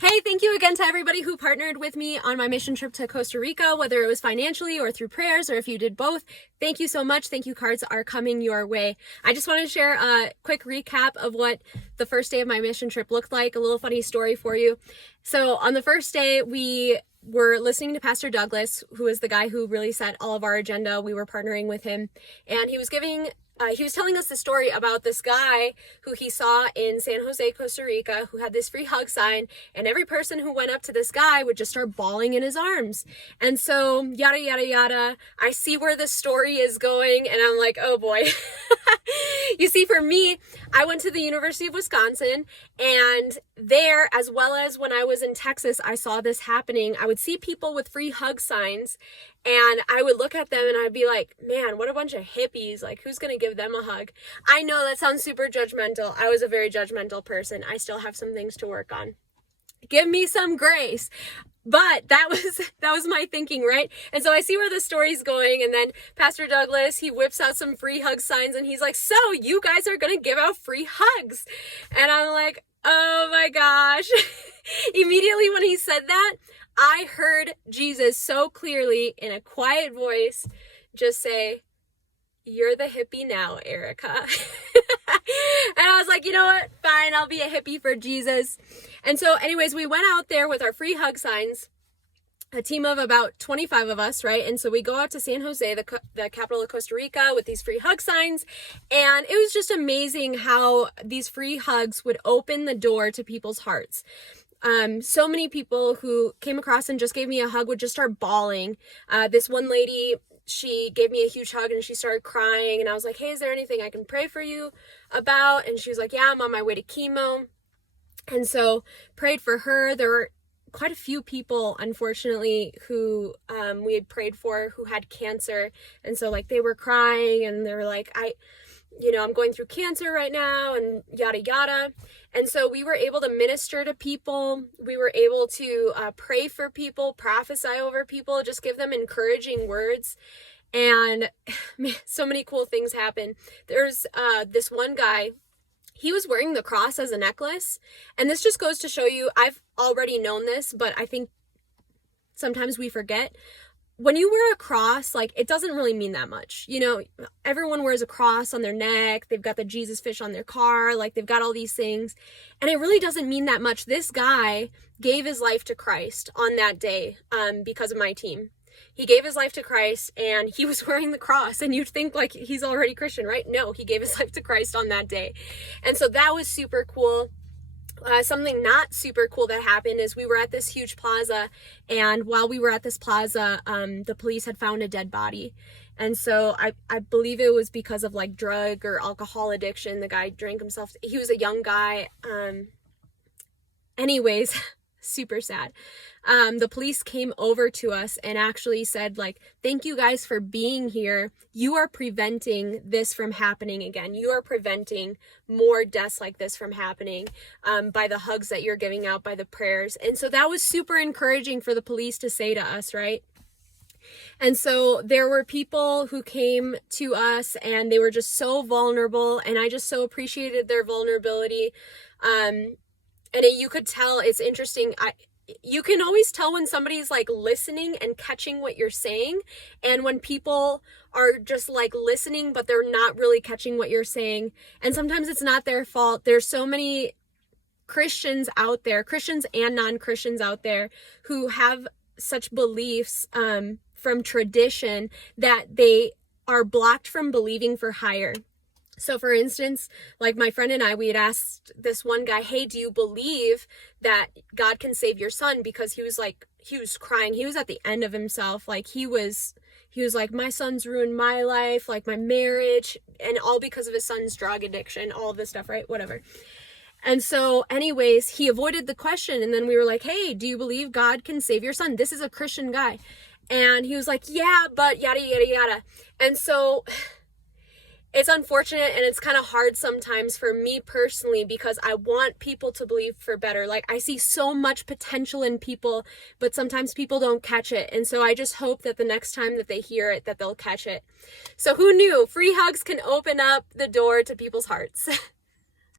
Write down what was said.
Hey, thank you again to everybody who partnered with me on my mission trip to Costa Rica, whether it was financially or through prayers, or if you did both. Thank you so much. Thank you cards are coming your way. I just want to share a quick recap of what the first day of my mission trip looked like, a little funny story for you. So on the first day, we were listening to Pastor Douglas, who is the guy who really set all of our agenda. We were partnering with him, and he was telling us the story about this guy who he saw in San Jose, Costa Rica, who had this free hug sign, and every person who went up to this guy would just start bawling in his arms. And so, yada, yada, yada. I see where the story is going, and I'm like, oh boy. You see, for me, I went to the University of Wisconsin, and there, as well as when I was in Texas, I saw this happening. I would see people with free hug signs, and I would look at them and I'd be like, man, what a bunch of hippies. Like, who's going to give them a hug? I know that sounds super judgmental. I was a very judgmental person. I still have some things to work on. Give me some grace. But that was my thinking, right? And so I see where the story's going, and then Pastor Douglas, he whips out some free hug signs, and he's like, so you guys are going to give out free hugs. And I'm like, oh my gosh. Immediately when he said that, I heard Jesus so clearly in a quiet voice just say, you're the hippie now, Erica. And I was like, you know what? Fine, I'll be a hippie for Jesus. And so anyways, we went out there with our free hug signs, a team of about 25 of us, right? And so we go out to San Jose, the capital of Costa Rica, with these free hug signs. And it was just amazing how these free hugs would open the door to people's hearts. So many people who came across and just gave me a hug would just start bawling. This one lady, she gave me a huge hug and she started crying, and I was like, hey, is there anything I can pray for you about? And she was like, yeah, I'm on my way to chemo. And so prayed for her. There were quite a few people, unfortunately, who we had prayed for who had cancer. And so like they were crying and they were like, I'm going through cancer right now, and yada, yada. And so we were able to minister to people. We were able to pray for people, prophesy over people, just give them encouraging words. And man, so many cool things happen. There's this one guy, he was wearing the cross as a necklace. And this just goes to show you, I've already known this, but I think sometimes we forget. When you wear a cross, like, it doesn't really mean that much. You know, everyone wears a cross on their neck. They've got the Jesus fish on their car. Like, they've got all these things. And it really doesn't mean that much. This guy gave his life to Christ on that day because of my team. He gave his life to Christ, and he was wearing the cross. And you'd think, like, he's already Christian, right? No, he gave his life to Christ on that day. And so that was super cool. Something not super cool that happened is we were at this huge plaza, and while we were at this plaza, the police had found a dead body. And so I believe it was because of like drug or alcohol addiction. The guy drank himself. He was a young guy. Anyways, super sad. The police came over to us and actually said, like, thank you guys for being here. You are preventing this from happening again. You are preventing more deaths like this from happening by the hugs that you're giving out, by the prayers. And so that was super encouraging for the police to say to us, right? And so there were people who came to us and they were just so vulnerable, and I just so appreciated their vulnerability. And you could tell, it's interesting. You can always tell when somebody's like listening and catching what you're saying, and when people are just like listening, but they're not really catching what you're saying. And sometimes it's not their fault. There's so many Christians out there, Christians and non-Christians out there, who have such beliefs from tradition that they are blocked from believing for higher. So for instance, like my friend and I, we had asked this one guy, hey, do you believe that God can save your son? Because he was crying. He was at the end of himself. Like he was like, my son's ruined my life, like my marriage, and all because of his son's drug addiction, all of this stuff, right? Whatever. And so anyways, he avoided the question. And then we were like, hey, do you believe God can save your son? This is a Christian guy. And he was like, yeah, but yada, yada, yada. And so it's unfortunate, and it's kind of hard sometimes for me personally, because I want people to believe for better. Like, I see so much potential in people, but sometimes people don't catch it. And so I just hope that the next time that they hear it, that they'll catch it. So who knew? Free hugs can open up the door to people's hearts.